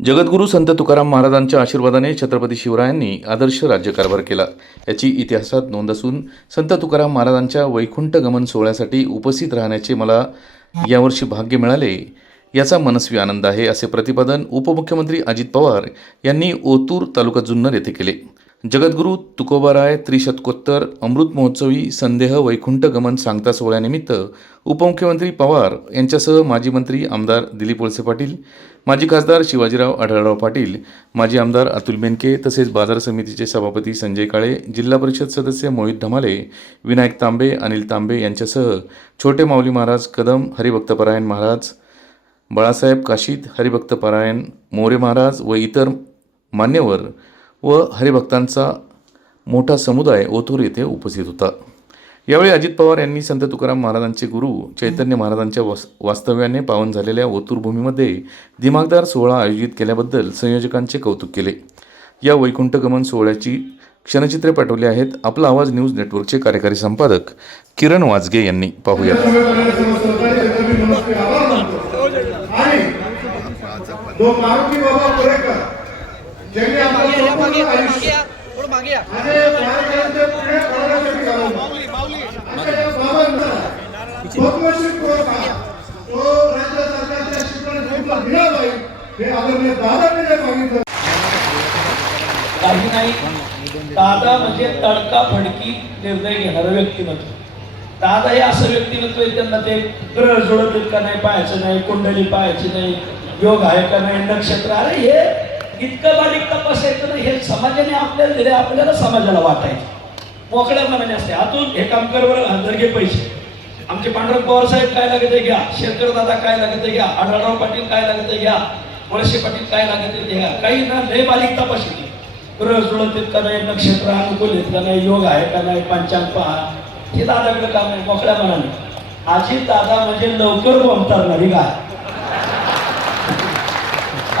जगद्गुरू संत तुकाराम महाराजांच्या आशीर्वादाने छत्रपती शिवरायांनी आदर्श राज्यकारभार केला. याची इतिहासात नोंद असून संत तुकाराम महाराजांच्या वैकुंठ गमन सोहळ्यासाठी उपस्थित राहण्याचे मला यावर्षी भाग्य मिळाले याचा मनस्वी आनंद आहे असे प्रतिपादन उपमुख्यमंत्री अजित पवार यांनी ओतूर तालुका जुन्नर येथे केले. जगद्गुरू तुकोबाराय त्रिशतकोत्तर अमृत महोत्सवी संदेह वैकुंठ गमन सांगता सोहळ्यानिमित्त उपमुख्यमंत्री पवार यांच्यासह माजी मंत्री आमदार दिलीप वळसे पाटील माजी खासदार शिवाजीराव आढळराव पाटील माजी आमदार अतुल बेनके तसेच बाजार समितीचे सभापती संजय काळे जिल्हा परिषद सदस्य मोहित धमाले विनायक तांबे अनिल तांबे यांच्यासह छोटे माऊली महाराज कदम हरिभक्तपरायण महाराज बाळासाहेब काशीद हरिभक्तपरायण मोरे महाराज व इतर मान्यवर व हरिभक्तांचा मोठा समुदाय ओथूर येथे उपस्थित होता. यावेळी अजित पवार यांनी संत तुकाराम महाराजांचे गुरु चैतन्य महाराजांच्या वास वास्तव्याने पावन झालेल्या ओतूरभूमीमध्ये दिमागदार सोहळा आयोजित केल्याबद्दल संयोजकांचे कौतुक केले. या वैकुंठगमन सोहळ्याची क्षणचित्रे पाठवली आहेत. आपला आवाज न्यूज नेटवर्कचे कार्यकारी संपादक किरण वाजगे यांनी पाहूया. आणि काही नाही. दादा म्हणजे तडका फडकी निर्णय घेणारं व्यक्तिमत्व. दादा हे असं व्यक्तिमत्व आहे त्यांना ते ग्रह जुळत आहेत का नाही पाहायचं नाही कुंडली पाहायची नाही योग आहे का नाही नक्षत्र. अरे हे इतकं बारीक तपासायचं नाही हे समाजाने आपल्याला दिले आपल्याला समाजाला वाटायचं. मोकळ्या मनाने असते. आतून हे काम कर बरं जर घे पैसे. आमचे पांडुरंग पवार साहेब काय लागत आहे घ्या. शेतकर दादा काय लागत आहे घ्या. आढळराव पाटील काय लागत आहे घ्या. वळसे पाटील काय लागत आहे घ्या. काही ना लय बारीक तपासून ग्रह जुळत आहेत का नाही नक्षत्र अनुकूल आहेत का नाही योग आहे का नाही पंचांग पहा. हे दादाकडे काम आहे मोकळ्या मनाने. आजी दादा म्हणजे लवकर बोलतारणारी गाय.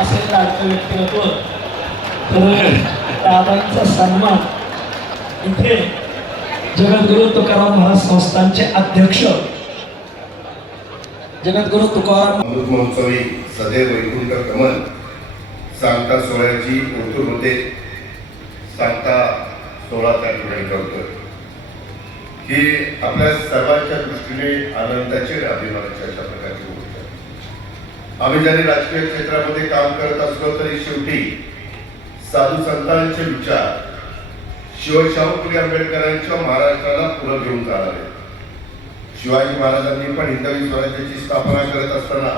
असेल लाडकं व्यक्तिमत्व. तर दादांचा सन्मान इथे जगद्गुरु तुकाराम महाराज संस्थांचे अध्यक्ष जगद्गुरु तुकाराम अमृत महोत्सवी सदैव वैकुंठ कमल सांगता सोहळ्याची होते सांगता सोहळा त्या ठिकाणी करतोय. ही आपल्या सर्वांच्या दृष्टीने आनंदाची आणि अभिमानाची अशा आम्ही जरी राजकीय क्षेत्रामध्ये काम करत असलो तरी शेवटी साधू संतांचे विचार शिवशाहू फुले आंबेडकरांच्या महाराष्ट्राला पुढे घेऊन जाणार आहे शिवाजी महाराजांनी पण हिंदवी स्वराज्याची स्थापना करत असताना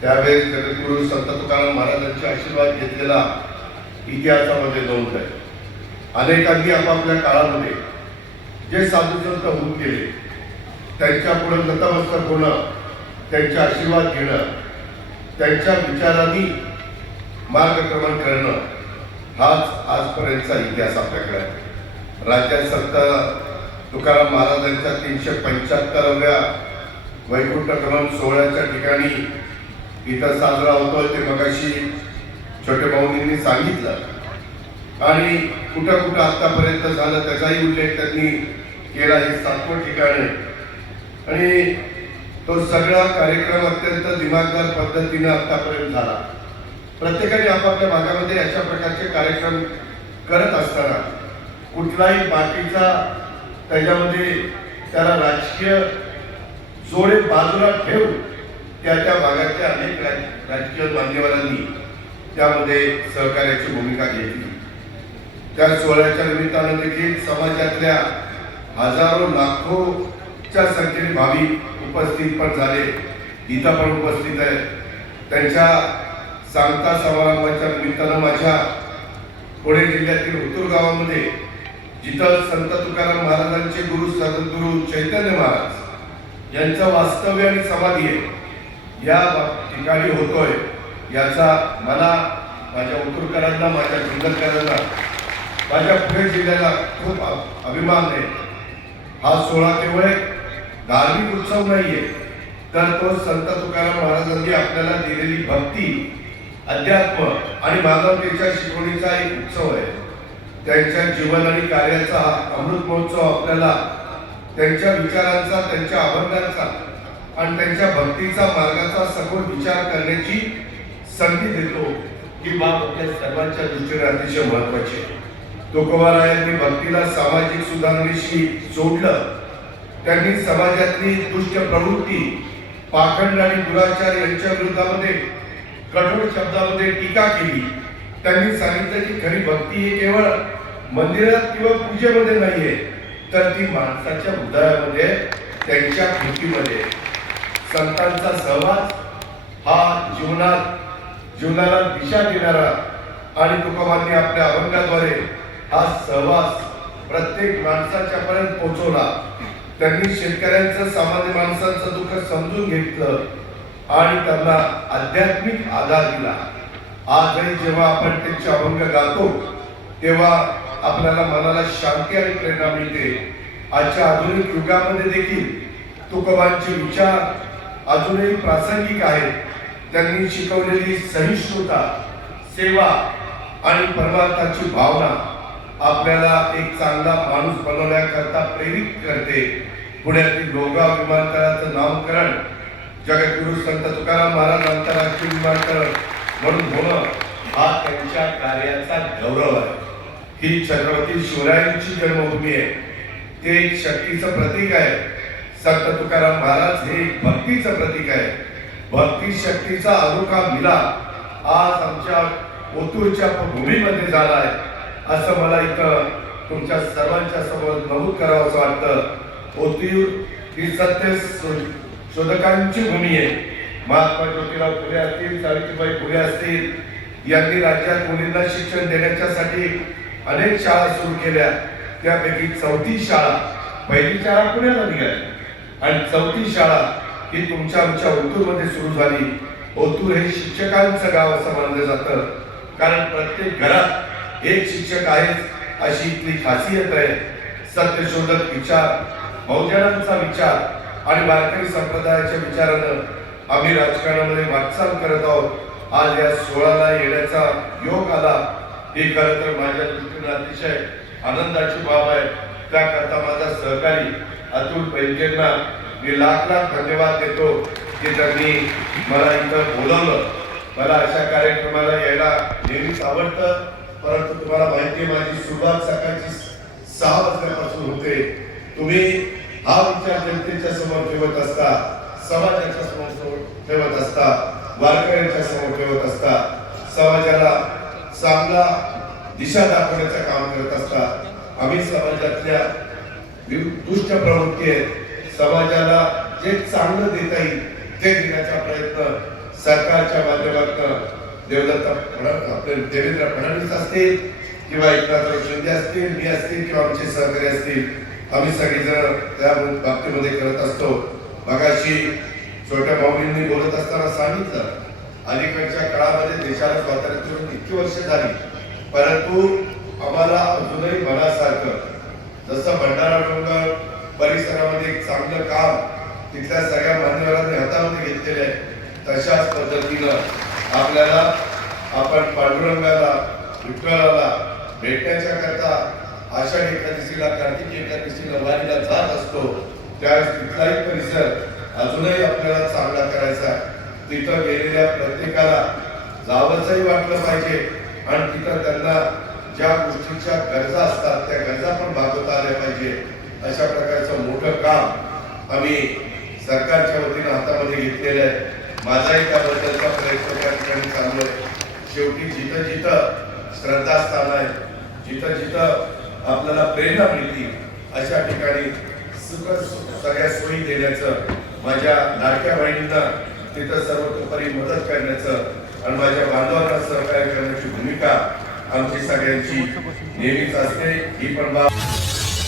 त्यावेळेस जगद्गुरु संत तुकाराम महाराजांचे आशीर्वाद घेतलेला इतिहासामध्ये नोंद आहे अनेकांनी आपापल्या काळामध्ये जे साधू संत होऊन गेले त्यांच्या पुढे नतमस्तक होणं त्यांचे आशीर्वाद घेणं त्यांच्या विचारांनी मार्गक्रमण करणं हाच आजपर्यंतचा इतिहास आपल्याकडे आहे. राज्यात सत्ता तुकाराम महाराजांच्या तीनशे पंच्याहत्तराव्या वैकुंठ गमन सोहळ्याच्या ठिकाणी इथं साजरा होतो ते मगाशी छोटे भाऊंनी सांगितलं. आणि कुठं कुठं आत्तापर्यंत झालं त्याचाही उल्लेख त्यांनी केला हे सातवं ठिकाण आहे. आणि तो सगळा कार्यक्रम अत्यंत दिमागदार पद्धतीने आतापर्यंत झाला. प्रत्येकाने आपापल्या भागामध्ये अशा प्रकारचे कार्यक्रम करत असताना कुठलाही बाकीचा त्याच्यामध्ये त्याला राजकीय जोडे बाजूला ठेवून त्या त्या भागातल्या अनेक राज- राजकीय मान्यवरांनी त्यामध्ये सहकार्याची भूमिका घेतली. त्या सोहळ्याच्या निमित्तानं देखील समाजातल्या हजारो च्या संख्येने भाविक उपस्थित पण झाले. गीता पण उपस्थित आहे. त्यांच्या सांगता समारंभाच्या निमित्तानं माझ्या पुणे जिल्ह्यातील उतूर गावामध्ये जिथं संत तुकाराम महाराजांचे गुरु सद्गुरु चैतन्य महाराज यांचं वास्तव्य आणि समाधी आहे या ठिकाणी होतोय याचा मला माझ्या उतूरकरांना माझ्या जिल्हतकरांना माझ्या पुणे जिल्ह्याला खूप अभिमान आहे. हा सोहळा केवळ एक धार्मिक उत्सव नाहीये. तर तो संत तुकाराम महाराजांनी आपल्याला दिलेली भक्ती अध्यात्म आणि मानवतेच्या शिकवणीचा एक उत्सव आहे. त्यांच्या जीवन आणि कार्याचा अमृत महोत्सव आपल्याला त्यांच्या विचारांचा त्यांच्या अभंगांचा आणि त्यांच्या भक्तीचा मार्गाचा सखोल विचार करण्याची संधी देतो ही बाब आपल्या सर्वांच्या दृष्टीने अतिशय महत्वाची आहे. तुकोबारायांनी भक्तीला सामाजिक सुधारणेशी जोडलं. त्यांनी समाजातली दुष्ट प्रवृत्ती पाखंड आणि दुराचार यांच्या विरोधामध्ये कठोर शब्दामध्ये टीका केली त्यांनी सांगितलं की खरी भक्ती ही केवळ मंदिरात किंवा पूजेमध्ये नाहीये तर ती माणसाच्या हृदयामध्ये त्यांच्या कृतीमध्ये आहे. संतांचा सहवास हा जीवनात जीवनाला दिशा देणारा आणि तुकोबांनी आपल्या अभंगाद्वारे हा सहवास प्रत्येक माणसाच्या पर्यंत पोहोचवला त्यांनी शेतकऱ्यांचं सामान्य माणसांचं दुःख समजून घेतलं आणि त्यांना आध्यात्मिक आधार दिला. आजही जेव्हा आपण त्यांचे अभंग गातो तेव्हा आपल्याला मनाला शांती आणि प्रेरणा मिळते. आजच्या आधुनिक युगामध्ये देखील तुकोबांचे विचार अजूनही प्रासंगिक आहेत. त्यांनी शिकवलेली सहिष्णुता सेवा आणि परमार्थाची भावना आपल्याला एक चांगला माणूस बनवण्याकरता प्रेरित करते. पुण्यातील लोहगाव विमानतळाचं नामकरण जगद्गुरु संत तुकाराम महाराज आंतरराष्ट्रीय विमानतळ म्हणून होणं हा त्यांच्या कार्याचा गौरव आहे. ही छत्रपती शिवरायांची जन्मभूमी आहे. ते एक शक्तीचं प्रतीक आहे. संत तुकाराम महाराज हे एक भक्तीचं प्रतीक आहे. भक्ती शक्तीचा अनोखा मिला आज आमच्या ओतूरच्या भूमीमध्ये झाला आहे. असं मला इथं तुमच्या सर्वांच्या समोर नमूद करावं असं वाटतं. ओतूर ही सत्य शोधकांची भूमी आहे. महात्मा ज्योतिराव फुले असतील सावित्रीबाई फुले असतील यांनी राज्यात मुलींना शिक्षण देण्याच्यासाठी अनेक शाळा सुरू केल्या. त्यापैकी चौथी शाळा पहिली शाळा पुण्याला निघाली. आणि चौथी शाळा ही तुमच्या आमच्या ओतूरमध्ये सुरू झाली. ओतूर हे शिक्षकांचं गाव असं मानलं जातं. कारण प्रत्येक घरात एक शिक्षक आहे अशी इथली खासियत आहे. सत्यशोधक विचार बहुजनांचा विचार आणि वारकरी संप्रदायाच्या विचारानं आम्ही राजकारणामध्ये वाटचाल करत आहोत. आज या सोहळ्याला येण्याचा योग आला. हे खरं तर माझ्या दृष्टीने अतिशय आनंदाची बाब आहे. त्याकरता माझा सहकारी अतुल पैंजेंना मी लाख लाख धन्यवाद देतो की त्यांनी मला इथं बोलवलं. मला अशा कार्यक्रमाला यायला नेहमीच आवडतं. परंतु तुम्हाला माहिती आहे माझी सुरुवात सकाळची सहा वाजल्यापासून होते. तुम्ही हा विचार जनतेच्या समोर ठेवत असता समाजाच्या समोर ठेवत असता वारकऱ्यांच्या समोर ठेवत असता समाजाला चांगला दिशा दाखवण्याचं काम करत असता. आम्ही समाजातल्या दुष्ट प्रवृत्ती आहेत. समाजाला जे चांगलं देता येईल ते देण्याचा प्रयत्न सरकारच्या माध्यमातून देवदत्त फड- आपले देवेंद्र फडणवीस असतील किंवा एकनाथराव शिंदे असतील मी असतील किंवा आमचे सहकारी असतील आम्ही सगळेजण त्या बाबतीमध्ये करत असतो. मगाशी छोट्या भाऊंनी बोलत असताना सांगितलं अलीकडच्या काळामध्ये देशाला स्वातंत्र्य करून इतकी वर्ष झाली परंतु आम्हाला अजूनही मनासारखं जसं भंडारा डोंगर परिसरामध्ये एक चांगलं काम तिथल्या सगळ्या मान्यवरांनी हातामध्ये घेतलेलं आहे तशाच पद्धतीनं आपल्याला आपण पांडुरंगाला विठ्ठलाला भेटण्याच्या करता आषाढी एकादशीला कार्तिक एकादशीला वारीला जात असतो. त्या तिथलाही परिसर अजूनही आपल्याला चांगला करायचा तिथं गेलेल्या प्रत्येकाला जावंसही वाटलं पाहिजे आणि तिथं त्यांना ज्या गोष्टीच्या गरजा असतात त्या गरजा पण भागवता आल्या पाहिजे. अशा प्रकारचं मोठं काम आम्ही सरकारच्या वतीनं हातामध्ये घेतलेलं आहे. माझाही त्याबद्दलचा प्रयत्न त्या ठिकाणी चालू आहे. शेवटी जिथं जिथं श्रद्धास्थान आहे जिथं जिथं आपल्याला प्रेरणा मिळतील अशा ठिकाणी सुख सगळ्या सोयी देण्याचं माझ्या लाडक्या बहिणींना तिथं सर्वतोपरी मदत करण्याचं आणि माझ्या बांधवांना सहकार्य करण्याची भूमिका आमची सगळ्यांची नेहमीच असते. ही पण बाब